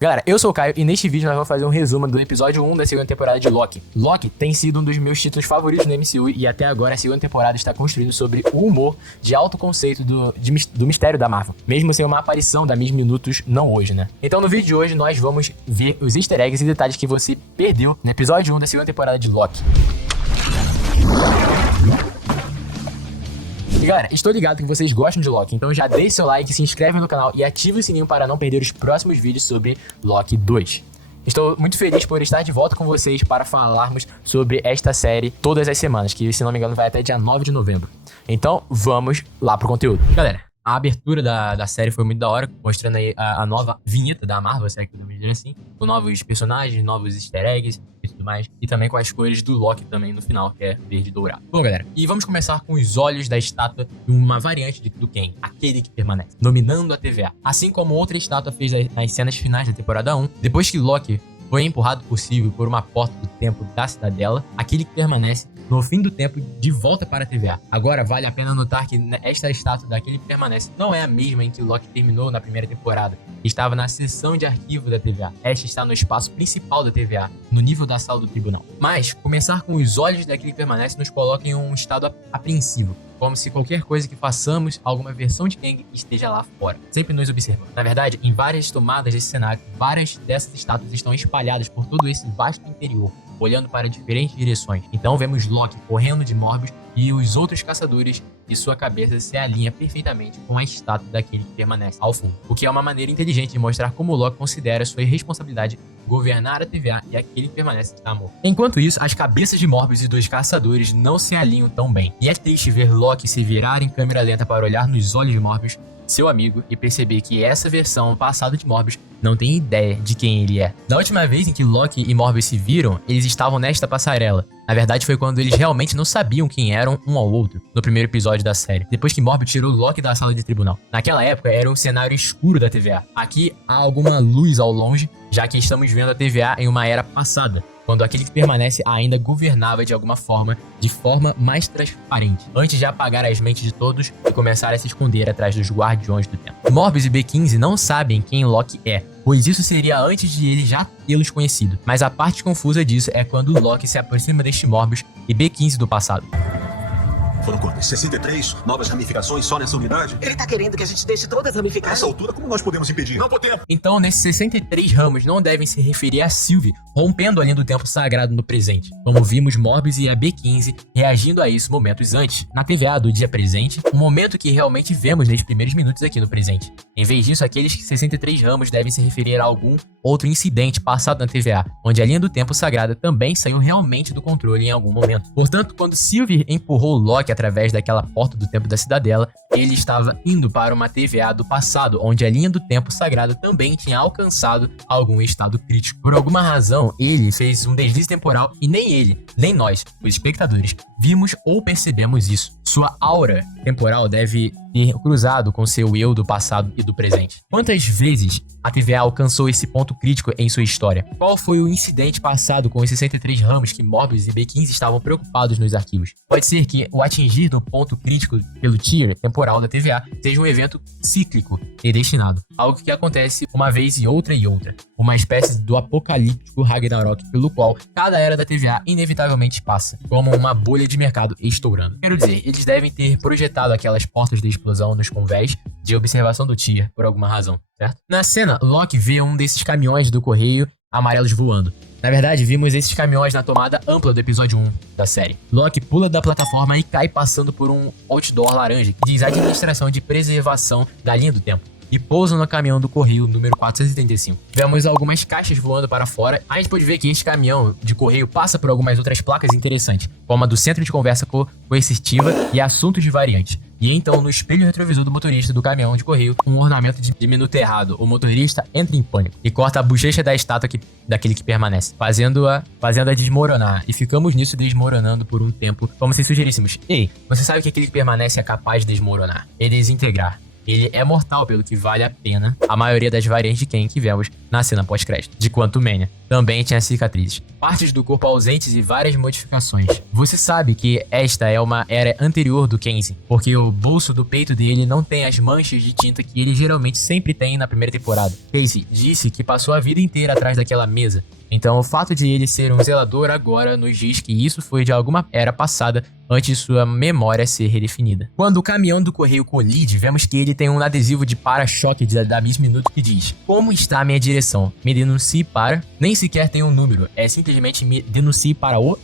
Galera, eu sou o Caio e neste vídeo nós vamos fazer um resumo do episódio 1 da segunda temporada de Loki. Loki tem sido um dos meus títulos favoritos no MCU e até agora a segunda temporada está construindo sobre o humor de alto conceito do mistério da Marvel, mesmo sem uma aparição da Miss Minutos, não hoje, né? Então no vídeo de hoje nós vamos ver os easter eggs e detalhes que você perdeu no episódio 1 da segunda temporada de Loki. E galera, estou ligado que vocês gostam de Loki, então já deixe seu like, se inscreve no canal e ative o sininho para não perder os próximos vídeos sobre Loki 2. Estou muito feliz por estar de volta com vocês para falarmos sobre esta série todas as semanas, que se não me engano vai até dia 9 de novembro. Então vamos lá pro conteúdo. Galera, a abertura da série foi muito da hora, mostrando aí a nova vinheta da Marvel, se é que podemos dizer assim, com novos personagens, novos easter eggs e tudo mais, e também com as cores do Loki também no final, que é verde e dourado. Bom, galera, e vamos começar com os olhos da estátua de uma variante do Kang, aquele que permanece, dominando a TVA. Assim como outra estátua fez nas cenas finais da temporada 1, depois que Loki foi empurrado por Sylvie por uma porta do templo da cidadela, aquele que permanece no fim do tempo de volta para a TVA. Agora, vale a pena notar que esta estátua daquele que permanece não é a mesma em que Loki terminou na primeira temporada. Estava na seção de arquivo da TVA. Esta está no espaço principal da TVA, no nível da sala do tribunal. Mas, começar com os olhos daquele que permanece nos coloca em um estado apreensivo, como se qualquer coisa que façamos, alguma versão de Kang esteja lá fora, sempre nos observando. Na verdade, em várias tomadas desse cenário, várias dessas estátuas estão espalhadas por todo esse vasto interior, olhando para diferentes direções. Então vemos Loki correndo de Morbius e os outros caçadores e sua cabeça se alinha perfeitamente com a estátua daquele que permanece ao fundo. O que é uma maneira inteligente de mostrar como Loki considera sua irresponsabilidade governar a TVA e aquele que permanece está morto. Enquanto isso, as cabeças de Morbius e dos caçadores não se alinham tão bem. E é triste ver Loki se virar em câmera lenta para olhar nos olhos de Morbius, seu amigo, e perceber que essa versão passada de Morbius não tem ideia de quem ele é. Da última vez em que Loki e Morbius se viram, eles estavam nesta passarela. Na verdade, foi quando eles realmente não sabiam quem eram um ao outro, no primeiro episódio da série, depois que Morbius tirou Loki da sala de tribunal. Naquela época, era um cenário escuro da TVA. Aqui, há alguma luz ao longe, já que estamos vendo a TVA em uma era passada, quando aquele que permanece ainda governava de alguma forma, de forma mais transparente, antes de apagar as mentes de todos e começar a se esconder atrás dos guardiões do tempo. Morbius e B15 não sabem quem Loki é, pois isso seria antes de ele já tê-los conhecido. Mas a parte confusa disso é quando Loki se aproxima deste Morbius e B15 do passado. Foram quantas? 63 novas ramificações só nessa unidade? Ele tá querendo que a gente deixe todas ramificadas? Nessa altura, como nós podemos impedir? Não podemos! Então, nesses 63 ramos não devem se referir a Sylvie, rompendo a linha do tempo sagrado no presente, como vimos Morbius e a B15 reagindo a isso momentos antes. Na TVA do dia presente, um momento que realmente vemos nos primeiros minutos aqui no presente. Em vez disso, aqueles 63 ramos devem se referir a algum outro incidente passado na TVA, onde a linha do tempo sagrada também saiu realmente do controle em algum momento. Portanto, quando Sylvie empurrou Loki através daquela porta do tempo da cidadela, ele estava indo para uma TVA do passado, onde a linha do tempo sagrada também tinha alcançado algum estado crítico. Por alguma razão, ele fez um deslize temporal e nem ele, nem nós, os espectadores, vimos ou percebemos isso. Sua aura temporal deve ter cruzado com seu eu do passado e do presente. Quantas vezes a TVA alcançou esse ponto crítico em sua história? Qual foi o incidente passado com os 63 ramos que Morbius e B15 estavam preocupados nos arquivos? Pode ser que o atingir do ponto crítico pelo tier temporal da TVA seja um evento cíclico e destinado. Algo que acontece uma vez e outra. Uma espécie do apocalíptico Ragnarok pelo qual cada era da TVA inevitavelmente passa, como uma bolha de mercado estourando. Quero dizer, eles devem ter projetado aquelas portas de explosão nos convés de observação do tier por alguma razão, certo? Na cena, Loki vê um desses caminhões do correio amarelos voando. Na verdade, vimos esses caminhões na tomada ampla do episódio 1 da série. Loki pula da plataforma e cai passando por um outdoor laranja que diz Administração de Preservação da Linha do Tempo, e pousam no caminhão do correio número 475. Vemos algumas caixas voando para fora. A gente pode ver que este caminhão de correio passa por algumas outras placas interessantes, como a do Centro de Conversa Coercitiva e Assuntos de Variantes. E então, no espelho retrovisor do motorista do caminhão de correio, um ornamento de minuto errado. O motorista entra em pânico e corta a bochecha da estátua daquele que permanece, fazendo-a desmoronar. E ficamos nisso desmoronando por um tempo, como se sugeríssemos: ei, você sabe que aquele que permanece é capaz de desmoronar e desintegrar. ele é mortal, pelo que vale a pena a maioria das variantes de Ken que vemos na cena pós-crédito de Quantumania. Também tinha cicatrizes, partes do corpo ausentes e várias modificações. Você sabe que esta é uma era anterior do Kenzie, porque o bolso do peito dele não tem as manchas de tinta que ele geralmente sempre tem na primeira temporada. Casey disse que passou a vida inteira atrás daquela mesa, então o fato de ele ser um zelador agora nos diz que isso foi de alguma era passada antes de sua memória ser redefinida. Quando o caminhão do correio colide, vemos que ele tem um adesivo de para-choque da Miss Minuto que diz: como está a minha direção? Me denuncie para... Nem sequer tem um número, é simplesmente me denuncie para o...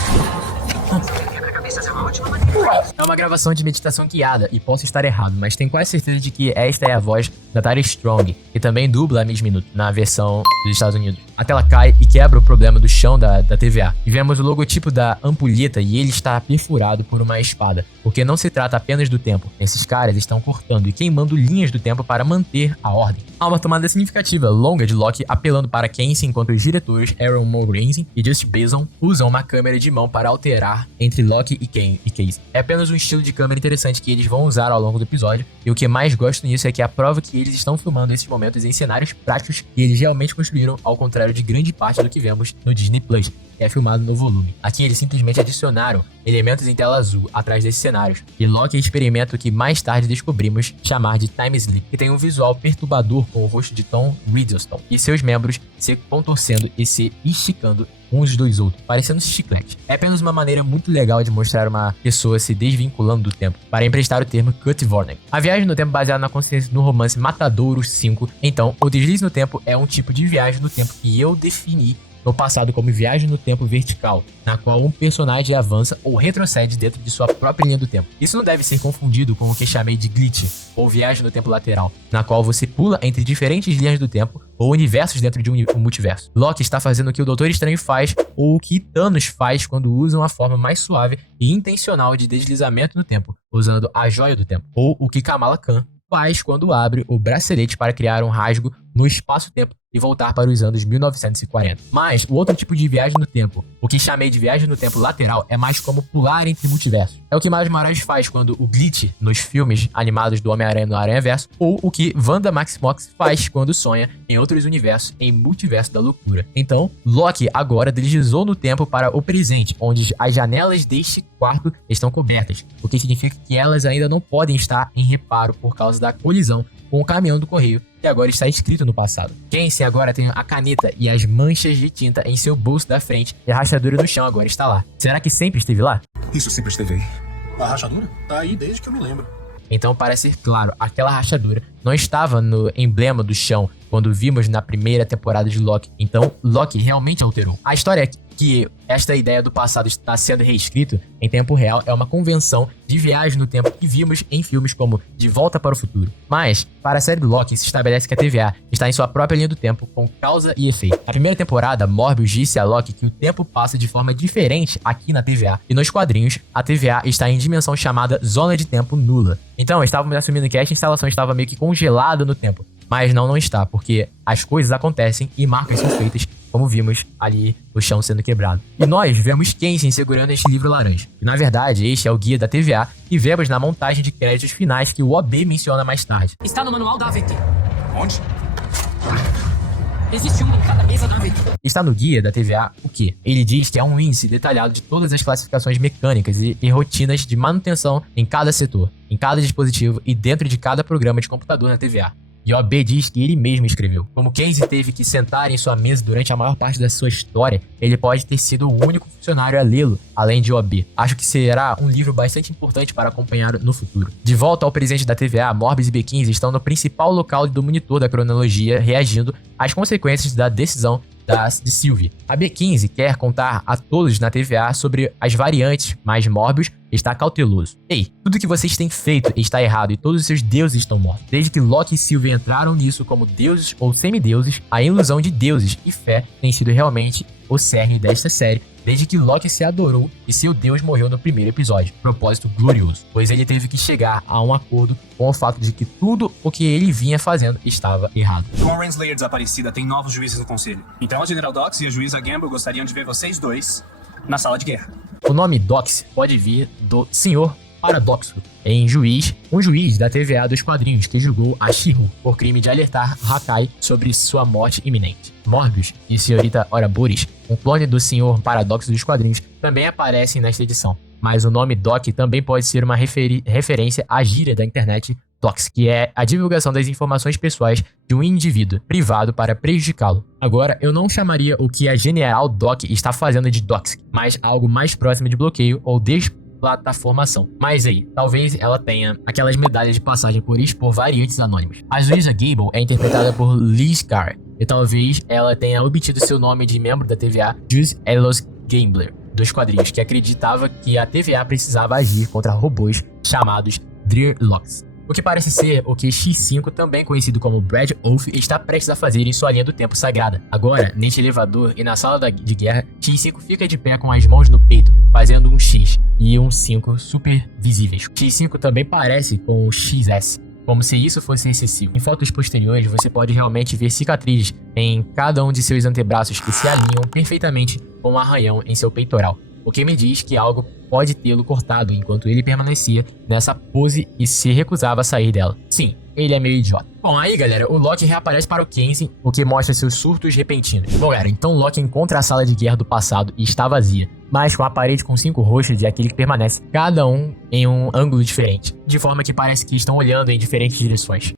É uma gravação de meditação guiada e posso estar errado, mas tenho quase certeza de que esta é a voz da Tara Strong, que também dubla a Miss Minuto na versão dos Estados Unidos. A tela cai e quebra o problema do chão da TVA. E vemos o logotipo da ampulheta e ele está perfurado por uma espada, porque não se trata apenas do tempo. Esses caras estão cortando e queimando linhas do tempo para manter a ordem. Há uma tomada significativa longa de Locke apelando para Kenzie, enquanto os diretores Aaron Morenzi e Just Bezon usam uma câmera de mão para alterar entre Locke e Casey. É apenas um estilo de câmera interessante que eles vão usar ao longo do episódio, e o que mais gosto nisso é que a prova que eles estão filmando esses momentos em cenários práticos que eles realmente construíram, ao contrário de grande parte do que vemos no Disney Plus, que é filmado no volume. Aqui eles simplesmente adicionaram elementos em tela azul atrás desses cenários, e Locke experimenta o que mais tarde descobrimos chamar de Time Sleep, que tem um visual perturbador com o rosto de Tom Riddleston e seus membros se contorcendo e se esticando uns dos outros, parecendo chiclete. É apenas uma maneira muito legal de mostrar uma pessoa se desvinculando do tempo, para emprestar o termo Cut Vorneg. A viagem no tempo baseada na consciência do romance Matadouros 5, então, o deslize no tempo é um tipo de viagem no tempo que eu defini no passado como viagem no tempo vertical, na qual um personagem avança ou retrocede dentro de sua própria linha do tempo. Isso não deve ser confundido com o que chamei de glitch, ou viagem no tempo lateral, na qual você pula entre diferentes linhas do tempo ou universos dentro de um multiverso. Locke está fazendo o que o Doutor Estranho faz, ou o que Thanos faz quando usa uma forma mais suave e intencional de deslizamento no tempo, usando a Joia do Tempo, ou o que Kamala Khan faz quando abre o bracelete para criar um rasgo no espaço-tempo e voltar para os anos 1940. Mas o outro tipo de viagem no tempo, o que chamei de viagem no tempo lateral, é mais como pular entre multiversos. É o que Miles Morales faz quando o glitch nos filmes animados do Homem-Aranha no Aranha-Verso, ou o que Wanda Maximoff faz quando sonha em outros universos em Multiverso da Loucura. Então, Locke agora deslizou no tempo para o presente, onde as janelas deste quarto estão cobertas, o que significa que elas ainda não podem estar em reparo por causa da colisão com o caminhão do correio, que agora está escrito no passado. Kenzie agora tem a caneta e as manchas de tinta em seu bolso da frente, e a rachadura no chão agora está lá. Será que sempre esteve lá? Isso sempre esteve aí. A rachadura? Tá aí desde que eu me lembro. Então, para ser claro, aquela rachadura não estava no emblema do chão quando vimos na primeira temporada de Loki. Então, Loki realmente alterou. A história é que esta ideia do passado está sendo reescrito em tempo real é uma convenção de viagem no tempo que vimos em filmes como De Volta para o Futuro. Mas, para a série do Loki, se estabelece que a TVA está em sua própria linha do tempo, com causa e efeito. Na primeira temporada, Morbius disse a Loki que o tempo passa de forma diferente aqui na TVA, e nos quadrinhos, a TVA está em dimensão chamada Zona de Tempo Nula. Então, estávamos assumindo que esta instalação estava meio que congelada no tempo. Mas não está, porque as coisas acontecem e marcas são feitas, como vimos ali o chão sendo quebrado. E nós vemos Kenzie segurando este livro laranja. E na verdade, este é o guia da TVA que vemos na montagem de créditos finais que o OB menciona mais tarde. Está no manual da AVT. Onde? Existe uma em cada mesa da AVT. Está no guia da TVA o quê? Ele diz que é um índice detalhado de todas as classificações mecânicas e rotinas de manutenção em cada setor, em cada dispositivo e dentro de cada programa de computador na TVA. E OB diz que ele mesmo escreveu. Como Kenzie teve que sentar em sua mesa durante a maior parte da sua história, ele pode ter sido o único funcionário a lê-lo, além de OB. Acho que será um livro bastante importante para acompanhar no futuro. De volta ao presente da TVA, Morbius e B15 estão no principal local do monitor da cronologia, reagindo às consequências da decisão de Sylvie. A B15 quer contar a todos na TVA sobre as variantes, mas Morbius está cauteloso. Ei, tudo que vocês têm feito está errado e todos os seus deuses estão mortos. Desde que Loki e Sylvie entraram nisso como deuses ou semideuses, a ilusão de deuses e fé tem sido realmente o cerne desta série, desde que Loki se adorou e seu deus morreu no primeiro episódio, propósito glorioso, pois ele teve que chegar a um acordo com o fato de que tudo o que ele vinha fazendo estava errado. Com a Renslayer desaparecida, tem novos juízes no conselho. Então a General Dox e a juíza Gamble gostariam de ver vocês dois na sala de guerra. O nome Dox pode vir do Senhor paradoxo em um juiz da TVA dos quadrinhos que julgou a She-Hulk por crime de alertar Hakai sobre sua morte iminente. Morbius e Senhorita Ouroboros, um clone do Senhor Paradoxo dos quadrinhos, também aparecem nesta edição. Mas o nome Doc também pode ser uma referência à gíria da internet Dox, que é a divulgação das informações pessoais de um indivíduo privado para prejudicá-lo. Agora, eu não chamaria o que a General Doc está fazendo de Dox, mas algo mais próximo de bloqueio ou desplataformação. Mas aí, talvez ela tenha aquelas medalhas de passagem por expor variantes anônimas. A Juíza Gable é interpretada por Liz Carr, e talvez ela tenha obtido seu nome de membro da TVA, Juice Elos Gambler, dos quadrinhos, que acreditava que a TVA precisava agir contra robôs chamados Dreadlocks. O que parece ser o que X5, também conhecido como Brad Wolf, está prestes a fazer em sua linha do tempo sagrada. Agora, neste elevador e na sala de guerra, X5 fica de pé com as mãos no peito, fazendo um X e um 5 super visíveis. X5 também parece com o XS, como se isso fosse excessivo. Em fotos posteriores, você pode realmente ver cicatrizes em cada um de seus antebraços que se alinham perfeitamente com um arranhão em seu peitoral, o que me diz que algo pode tê-lo cortado enquanto ele permanecia nessa pose e se recusava a sair dela. Sim, ele é meio idiota. Bom, aí galera, o Loki reaparece para o Kenzie, o que mostra seus surtos repentinos. Bom galera, então Loki encontra a sala de guerra do passado e está vazia, mas com a parede com 5 rostos de aquele que permanece, cada um em um ângulo diferente, de forma que parece que estão olhando em diferentes direções.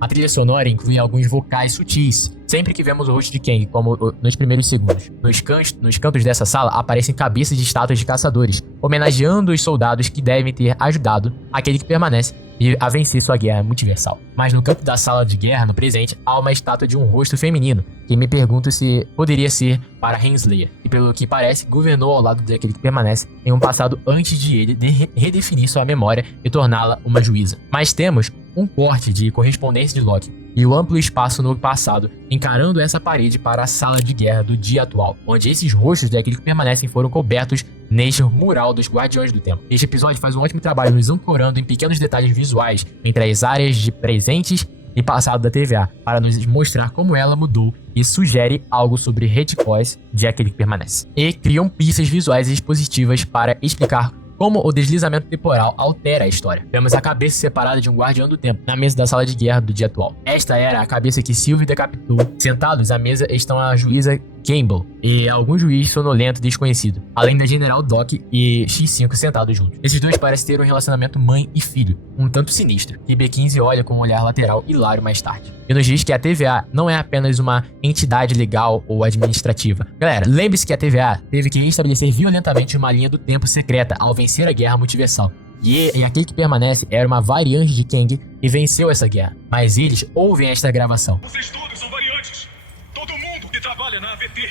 A trilha sonora inclui alguns vocais sutis, sempre que vemos o rosto de Kang, como nos primeiros segundos. Nos cantos dessa sala aparecem cabeças de estátuas de caçadores, homenageando os soldados que devem ter ajudado aquele que permanece a vencer sua guerra multiversal. Mas no canto da sala de guerra, no presente, há uma estátua de um rosto feminino, que me pergunto se poderia ser para Renslayer, e pelo que parece, governou ao lado daquele que permanece em um passado antes de ele redefinir sua memória e torná-la uma juíza. Mas temos um corte de correspondência de Loki e o amplo espaço no passado, encarando essa parede para a sala de guerra do dia atual, onde esses rostos daqueles que permanecem foram cobertos neste mural dos Guardiões do Tempo. Este episódio faz um ótimo trabalho nos ancorando em pequenos detalhes visuais entre as áreas de presentes e passado da TVA, para nos mostrar como ela mudou e sugere algo sobre retcons de aquele que permanece. E criam pistas visuais expositivas para explicar como o deslizamento temporal altera a história. Vemos a cabeça separada de um guardião do tempo na mesa da sala de guerra do dia atual. Esta era a cabeça que Sylvie decapitou. Sentados à mesa estão a juíza Gamble e algum juiz sonolento desconhecido, além da General Doc e X5 sentados juntos. Esses dois parecem ter um relacionamento mãe e filho, um tanto sinistro, que B15 olha com um olhar lateral hilário mais tarde. E nos diz que a TVA não é apenas uma entidade legal ou administrativa. Galera, lembre-se que a TVA teve que estabelecer violentamente uma linha do tempo secreta ao vencer a guerra multiversal. E aquele que permanece era uma variante de Kang e venceu essa guerra. Mas eles ouvem esta gravação. Vocês todos são variantes. Todo mundo que trabalha na AVT.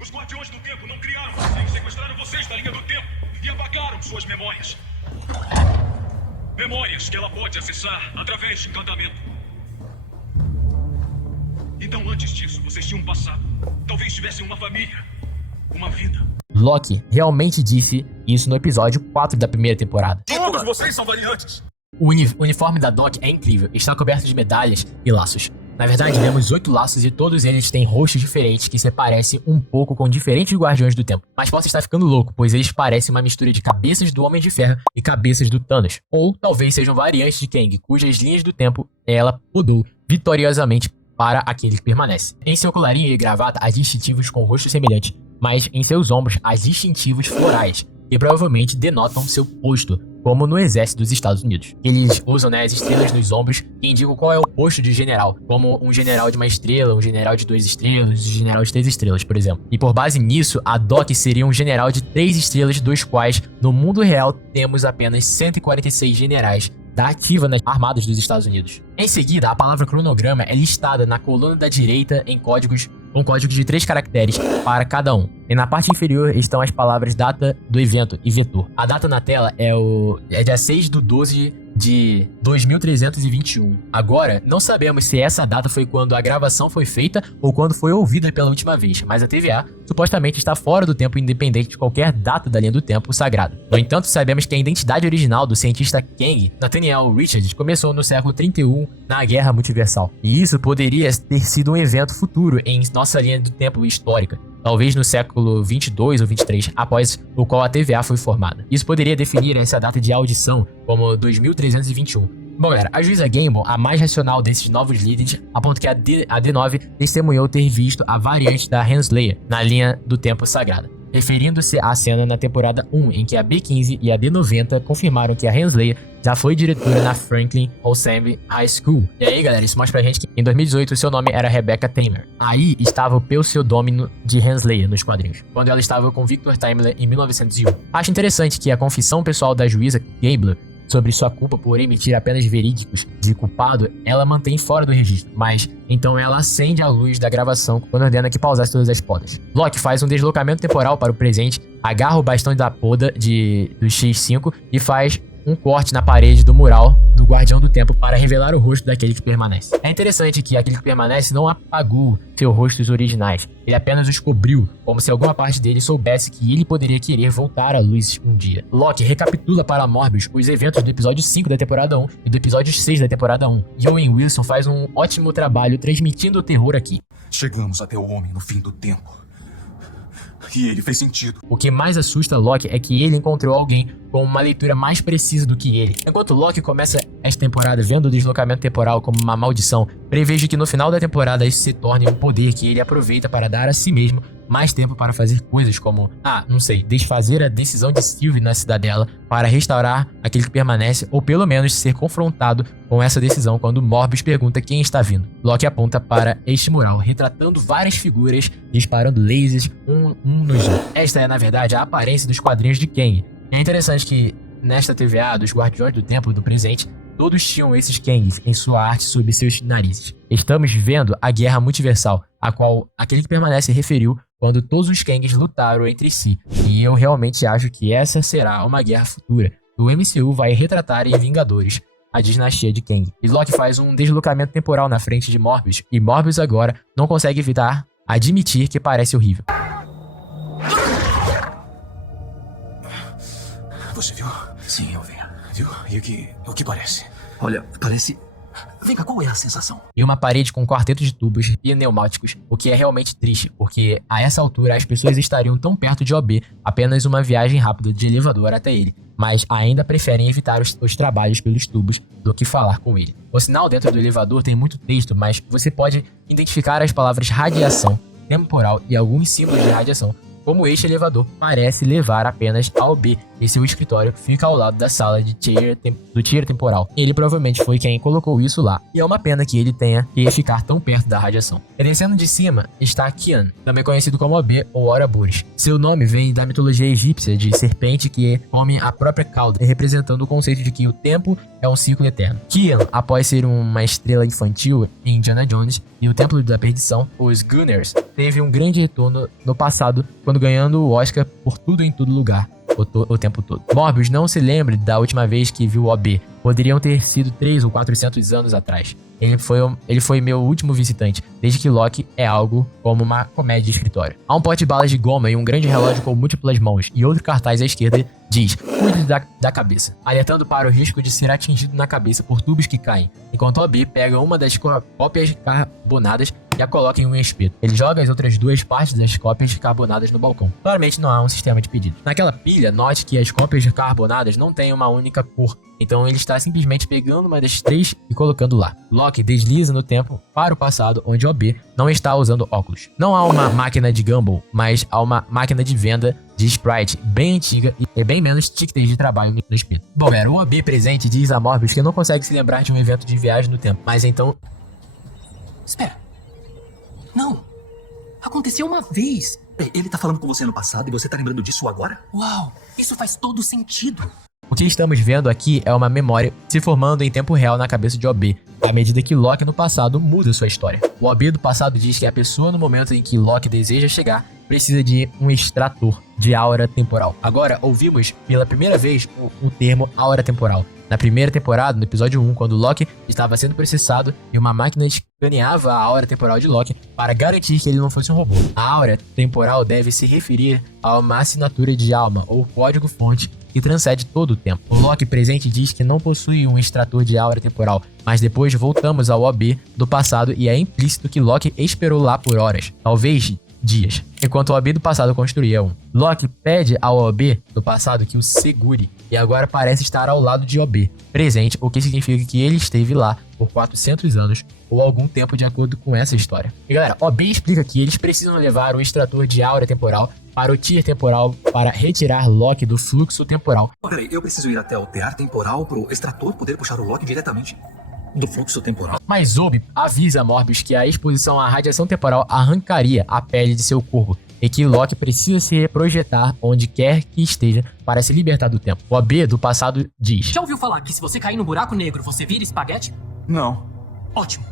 Os Guardiões do Tempo não criaram vocês, sequestraram vocês da linha do tempo e apagaram suas memórias. Memórias que ela pode acessar através de encantamento. Então, antes disso, vocês tinham um passado. Talvez tivessem uma família, uma vida. Loki realmente disse isso no episódio 4 da primeira temporada. Todos vocês são variantes. O uniforme da Doc é incrível, está coberto de medalhas e laços. Na verdade, vemos 8 laços e todos eles têm rostos diferentes que se parecem um pouco com diferentes Guardiões do Tempo. Mas posso estar ficando louco, pois eles parecem uma mistura de cabeças do Homem de Ferro e cabeças do Thanos. Ou talvez sejam variantes de Kang, cujas linhas do tempo ela mudou vitoriosamente para aquele que permanece. Em seu colarinho e gravata há distintivos com rostos semelhantes, mas em seus ombros há distintivos florais, que provavelmente denotam seu posto, como no exército dos Estados Unidos. Eles usam as estrelas nos ombros que indicam qual é o posto de general, como um general de 1 estrela, um general de 2 estrelas, um general de 3 estrelas, por exemplo. E por base nisso, a Doc seria um general de 3 estrelas, dos quais, no mundo real, temos apenas 146 generais da ativa nas armadas dos Estados Unidos. Em seguida, a palavra cronograma é listada na coluna da direita em códigos de 3 caracteres para cada um. E na parte inferior estão as palavras data do evento e vetor. A data na tela é dia 6/12 de 2321. Agora, não sabemos se essa data foi quando a gravação foi feita ou quando foi ouvida pela última vez, mas a TVA supostamente está fora do tempo independente de qualquer data da linha do tempo sagrada. No entanto, sabemos que a identidade original do cientista Kang, Nathaniel Richards, começou no século 31 na Guerra Multiversal. E isso poderia ter sido um evento futuro em nossa linha do tempo histórica, talvez no século 22 ou 23, após o qual a TVA foi formada. Isso poderia definir essa data de audição como 2321. Bom, galera, a juíza Gamble, a mais racional desses novos líderes, aponta que a D9 testemunhou ter visto a variante da Henslayer na linha do tempo sagrada, referindo-se à cena na temporada 1, em que a B15 e a D90 confirmaram que a Henslayer já foi diretora na Franklin Olsen High School. E aí, galera, isso mostra pra gente que em 2018 o seu nome era Rebecca Tamer. Aí estava o pseudônimo de Henslayer nos quadrinhos, quando ela estava com Victor Timely em 1901. Acho interessante que a confissão pessoal da juíza Gable sobre sua culpa por emitir apenas verídicos de culpado, ela mantém fora do registro, mas então ela acende a luz da gravação quando ordena que pausasse todas as podas. Locke faz um deslocamento temporal para o presente, agarra o bastão da poda do X5 e faz um corte na parede do mural do Guardião do Tempo para revelar o rosto daquele que permanece. É interessante que aquele que permanece não apagou seus rostos originais, ele apenas os cobriu, como se alguma parte dele soubesse que ele poderia querer voltar à luz um dia. Locke recapitula para Morbius os eventos do episódio 5 da temporada 1 e do episódio 6 da temporada 1. E Owen Wilson faz um ótimo trabalho transmitindo o terror aqui. Chegamos até o homem no fim do tempo. E ele fez sentido. O que mais assusta Locke é que ele encontrou alguém com uma leitura mais precisa do que ele. Enquanto Locke começa esta temporada vendo o deslocamento temporal como uma maldição, prevejo que no final da temporada isso se torne um poder que ele aproveita para dar a si mesmo mais tempo para fazer coisas como, desfazer a decisão de Sylvie na cidadela para restaurar aquele que permanece, ou pelo menos ser confrontado com essa decisão quando Morbius pergunta quem está vindo. Locke aponta para este mural, retratando várias figuras disparando lasers um nos outros. Esta é, na verdade, a aparência dos quadrinhos de Kang. É interessante que, nesta TVA dos Guardiões do Tempo do presente, todos tinham esses Kangs em sua arte sob seus narizes. Estamos vendo a guerra multiversal, a qual aquele que permanece referiu quando todos os Kangs lutaram entre si. E eu realmente acho que essa será uma guerra futura. O MCU vai retratar em Vingadores a dinastia de Kang. E Locke faz um deslocamento temporal na frente de Morbius, e Morbius agora não consegue evitar admitir que parece horrível. Você viu? Sim, eu vi. Viu? E o que parece? Olha, parece... Vem cá, qual é a sensação? E uma parede com um quarteto de tubos e pneumáticos, o que é realmente triste, porque a essa altura as pessoas estariam tão perto de OB, apenas uma viagem rápida de elevador até ele, mas ainda preferem evitar os trabalhos pelos tubos do que falar com ele. O sinal dentro do elevador tem muito texto, mas você pode identificar as palavras radiação, temporal e alguns símbolos de radiação, como este elevador parece levar apenas ao B, e seu escritório fica ao lado da sala de do tier temporal. Ele provavelmente foi quem colocou isso lá, e é uma pena que ele tenha que ficar tão perto da radiação. E descendo de cima está Kian, também conhecido como OB ou Ouroboros. Seu nome vem da mitologia egípcia de serpente que come a própria cauda, representando o conceito de que o tempo é um ciclo eterno. Kian, após ser uma estrela infantil em Indiana Jones e o Templo da Perdição, os Gunners, teve um grande retorno no passado, quando ganhando o Oscar por Tudo em Todo Lugar, o tempo todo. Morbius não se lembra da última vez que viu o OB. Poderiam ter sido 300 ou 400 anos atrás. Ele foi meu último visitante, desde que Locke é algo como uma comédia de escritório. Há um pote de balas de goma e um grande relógio com múltiplas mãos, e outro cartaz à esquerda diz: cuide da cabeça, alertando para o risco de ser atingido na cabeça por tubos que caem, enquanto OB pega uma das cópias carbonadas e a coloca em um espeto. Ele joga as outras duas partes das cópias carbonadas no balcão. Claramente não há um sistema de pedido. Naquela pilha, note que as cópias carbonadas não têm uma única cor, então ele está simplesmente pegando uma das três e colocando lá. Locke desliza no tempo para o passado, onde OB não está usando óculos. Não há uma máquina de Gumball, mas há uma máquina de venda de Sprite bem antiga e bem menos tickets de trabalho no espeto. Bom, galera, o OB presente diz a Morbius que não consegue se lembrar de um evento de viagem no tempo, mas então... Espera. Não. Aconteceu uma vez. Ele tá falando com você no passado e você tá lembrando disso agora? Uau, isso faz todo sentido. O que estamos vendo aqui é uma memória se formando em tempo real na cabeça de OB, à medida que Locke no passado muda sua história. O OB do passado diz que a pessoa no momento em que Locke deseja chegar precisa de um extrator de aura temporal. Agora ouvimos pela primeira vez o termo aura temporal. Na primeira temporada, no episódio 1, quando Loki estava sendo processado e uma máquina escaneava a aura temporal de Loki para garantir que ele não fosse um robô. A aura temporal deve se referir a uma assinatura de alma ou código-fonte que transcende todo o tempo. O Loki presente diz que não possui um extrator de aura temporal, mas depois voltamos ao OB do passado e é implícito que Loki esperou lá por horas, talvez dias, enquanto o OB do passado construía um. Loki pede ao OB do passado que o segure e agora parece estar ao lado de OB presente, o que significa que ele esteve lá por 400 anos ou algum tempo de acordo com essa história. E galera, OB explica que eles precisam levar o extrator de aura temporal para o Tear temporal para retirar Loki do fluxo temporal. Peraí, eu preciso ir até o tear temporal pro extrator poder puxar o Loki diretamente do fluxo temporal. Mas Obi avisa Morbius que a exposição à radiação temporal arrancaria a pele de seu corpo e que Loki precisa se projetar onde quer que esteja para se libertar do tempo. O OB do passado diz: Já ouviu falar que se você cair no buraco negro, você vira espaguete? Não. Ótimo.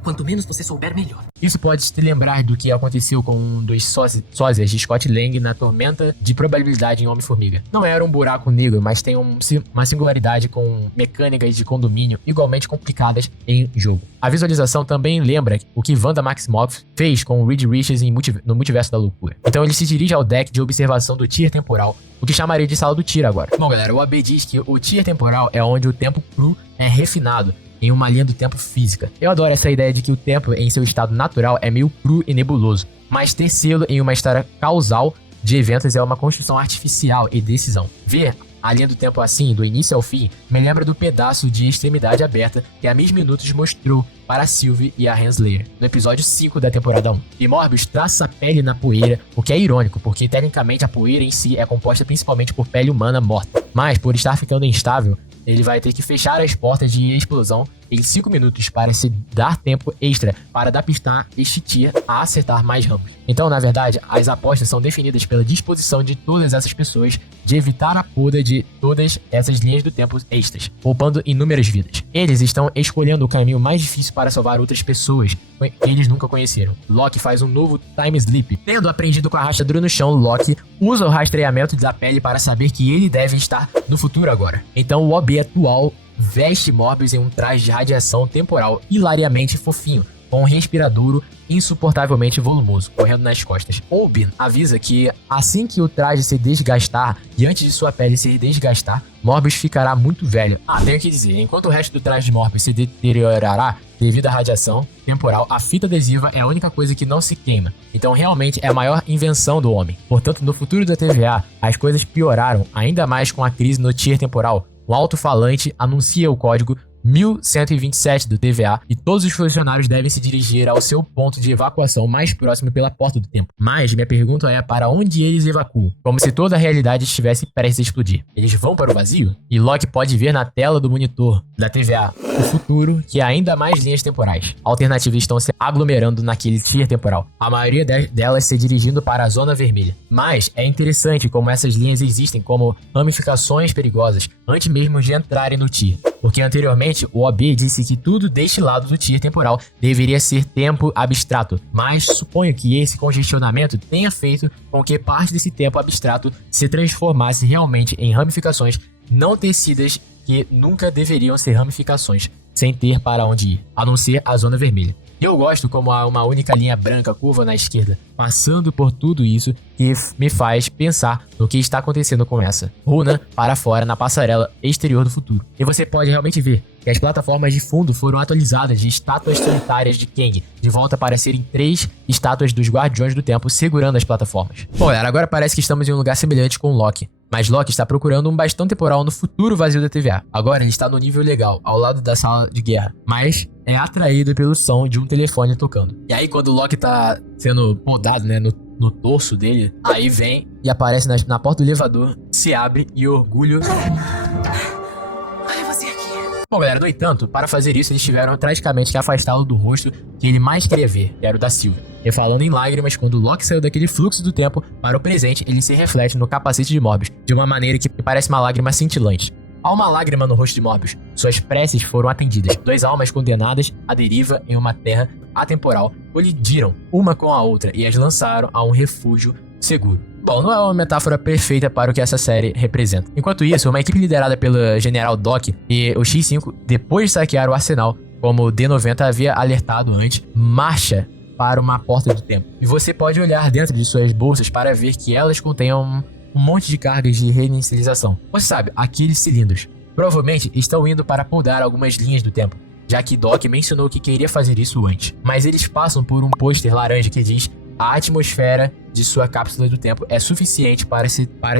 Quanto menos você souber, melhor. Isso pode te lembrar do que aconteceu com um dos sósias de Scott Lang na Tormenta de Probabilidade em Homem-Formiga. Não era um buraco negro, mas tem uma singularidade com mecânicas de condomínio igualmente complicadas em jogo. A visualização também lembra o que Wanda Maximoff fez com Reed Richards no Multiverso da Loucura. Então ele se dirige ao deck de observação do Tear temporal, o que chamaria de sala do Tear agora. Bom galera, o AB diz que o Tear temporal é onde o tempo cru é refinado em uma linha do tempo física. Eu adoro essa ideia de que o tempo em seu estado natural é meio cru e nebuloso, mas tecê-lo em uma história causal de eventos é uma construção artificial e decisão. Ver a linha do tempo assim, do início ao fim, me lembra do pedaço de extremidade aberta que a Miss Minutos mostrou para a Sylvie e a Renslayer, no episódio 5 da temporada 1. E Morbius traça a pele na poeira, o que é irônico, porque tecnicamente a poeira em si é composta principalmente por pele humana morta. Mas, por estar ficando instável, ele vai ter que fechar as portas de explosão em 5 minutos para se dar tempo extra para adaptar este Tear a acertar mais ramos. Então, na verdade, as apostas são definidas pela disposição de todas essas pessoas de evitar a poda de todas essas linhas do tempo extras, poupando inúmeras vidas. Eles estão escolhendo o caminho mais difícil para salvar outras pessoas que eles nunca conheceram. Loki faz um novo time sleep. Tendo aprendido com a rastreadora no chão, Loki usa o rastreamento da pele para saber que ele deve estar no futuro agora. Então o OB atual veste Morbius em um traje de radiação temporal hilariamente fofinho, com um respiradouro insuportavelmente volumoso, correndo nas costas. Obin avisa que assim que o traje se desgastar e antes de sua pele se desgastar, Morbius ficará muito velho. Tenho que dizer, enquanto o resto do traje de Morbius se deteriorará devido à radiação temporal, a fita adesiva é a única coisa que não se queima. Então realmente é a maior invenção do homem. Portanto, no futuro da TVA, as coisas pioraram ainda mais com a crise no Tear temporal. O alto-falante anuncia o código 1127 do TVA e todos os funcionários devem se dirigir ao seu ponto de evacuação mais próximo pela porta do tempo. Mas minha pergunta é para onde eles evacuam? Como se toda a realidade estivesse prestes a explodir. Eles vão para o vazio? E Loki pode ver na tela do monitor da TVA o futuro, que é ainda mais linhas temporais. Alternativas estão se aglomerando naquele Tear temporal. A maioria delas se dirigindo para a zona vermelha. Mas é interessante como essas linhas existem como ramificações perigosas antes mesmo de entrarem no Tear. Porque anteriormente o OB disse que tudo deste lado do Tear temporal deveria ser tempo abstrato, mas suponho que esse congestionamento tenha feito com que parte desse tempo abstrato se transformasse realmente em ramificações não tecidas que nunca deveriam ser ramificações, sem ter para onde ir, a não ser a zona vermelha. Eu gosto como há uma única linha branca curva na esquerda, passando por tudo isso que me faz pensar no que está acontecendo com essa runa para fora na passarela exterior do futuro. E você pode realmente ver que as plataformas de fundo foram atualizadas de estátuas solitárias de Kang, de volta para serem 3 estátuas dos Guardiões do Tempo segurando as plataformas. Bom, galera, agora parece que estamos em um lugar semelhante com Loki. Mas Loki está procurando um bastão temporal no futuro vazio da TVA. Agora ele está no nível legal, ao lado da sala de guerra, mas é atraído pelo som de um telefone tocando. E aí quando o Loki tá sendo podado, né, no torso dele, aí vem e aparece na porta do elevador, se abre e orgulho... Olha você aqui. Bom, galera, no entanto, para fazer isso, eles tiveram tragicamente que afastá-lo do rosto que ele mais queria ver, que era o da Sylvie. E falando em lágrimas, quando Loki saiu daquele fluxo do tempo para o presente, ele se reflete no capacete de Morbius, de uma maneira que parece uma lágrima cintilante. Há uma lágrima no rosto de Morbius. Suas preces foram atendidas. 2 almas condenadas à deriva em uma terra atemporal colidiram uma com a outra e as lançaram a um refúgio seguro. Bom, não é uma metáfora perfeita para o que essa série representa. Enquanto isso, uma equipe liderada pelo General Doc e o X-5, depois de saquear o arsenal, como o D-90 havia alertado antes, marcha para uma porta do tempo. E você pode olhar dentro de suas bolsas para ver que elas contêm um monte de cargas de reinicialização. Você sabe, aqueles cilindros. Provavelmente estão indo para podar algumas linhas do tempo, já que Doc mencionou que queria fazer isso antes. Mas eles passam por um pôster laranja que diz: a atmosfera de sua cápsula do tempo é suficiente para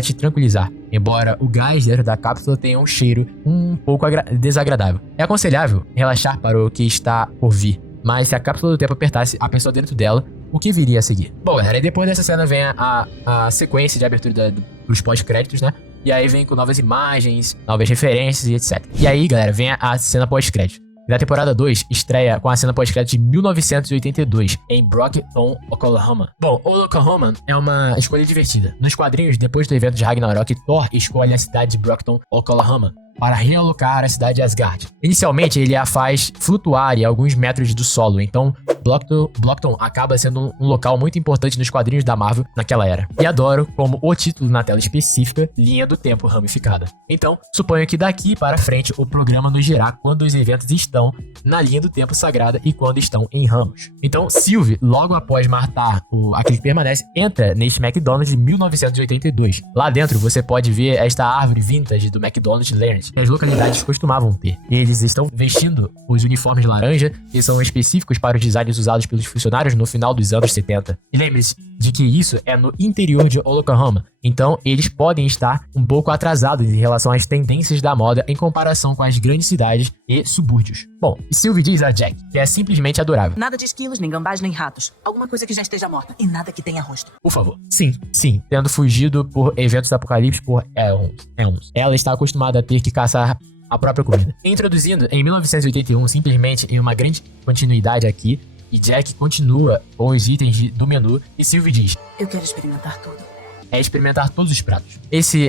te tranquilizar, embora o gás dentro da cápsula tenha um cheiro um pouco desagradável. É aconselhável relaxar para o que está por vir, mas se a cápsula do tempo apertasse a pessoa dentro dela, o que viria a seguir? Bom, galera, e depois dessa cena vem a sequência de abertura dos pós-créditos, né? E aí vem com novas imagens, novas referências e etc. E aí, galera, vem a cena pós-crédito. Da temporada 2, estreia com a cena pós-crédito de 1982, em Brockton, Oklahoma. Bom, Oklahoma é uma escolha divertida. Nos quadrinhos, depois do evento de Ragnarok, Thor escolhe a cidade de Brockton, Oklahoma, para realocar a cidade de Asgard. Inicialmente, ele a faz flutuar em alguns metros do solo, então Brockton acaba sendo um local muito importante nos quadrinhos da Marvel naquela era. E adoro como o título na tela específica, linha do tempo ramificada. Então, suponho que daqui para frente o programa nos dirá quando os eventos estão na linha do tempo sagrada e quando estão em ramos. Então, Sylvie, logo após matar aquele que permanece, entra neste McDonald's de 1982. Lá dentro você pode ver esta árvore vintage do McDonald's Learns, que as localidades costumavam ter. Eles estão vestindo os uniformes laranja, que são específicos para os designs usados pelos funcionários no final dos anos 70. E lembre-se de que isso é no interior de Oklahoma, então eles podem estar um pouco atrasados em relação às tendências da moda em comparação com as grandes cidades e subúrbios. Bom, Sylvie diz a Jack que é simplesmente adorável. Nada de esquilos, nem gambás, nem ratos. Alguma coisa que já esteja morta e nada que tenha rosto. Por favor. Sim, tendo fugido por eventos apocalípticos por éons. Ela está acostumada a ter que caçar a própria comida. Introduzindo em 1981, simplesmente em uma grande continuidade aqui, e Jack continua com os itens do menu, e Sylvie diz: eu quero experimentar tudo. É experimentar todos os pratos.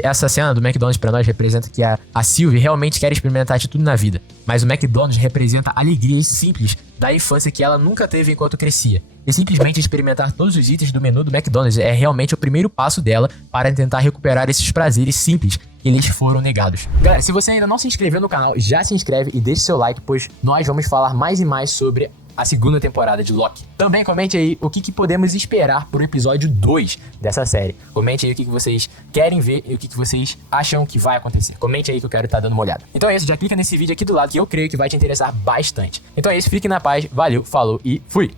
Essa cena do McDonald's pra nós representa que a Sylvie realmente quer experimentar de tudo na vida. Mas o McDonald's representa alegrias simples da infância que ela nunca teve enquanto crescia. E simplesmente experimentar todos os itens do menu do McDonald's é realmente o primeiro passo dela para tentar recuperar esses prazeres simples que lhes foram negados. Galera, se você ainda não se inscreveu no canal, já se inscreve e deixe seu like, pois nós vamos falar mais e mais sobre a segunda temporada de Loki. Também comente aí o que podemos esperar pro episódio 2 dessa série. Comente aí o que vocês querem ver e o que vocês acham que vai acontecer. Comente aí que eu quero estar dando uma olhada. Então é isso, já clica nesse vídeo aqui do lado que eu creio que vai te interessar bastante. Então é isso, fique na paz, valeu, falou e fui!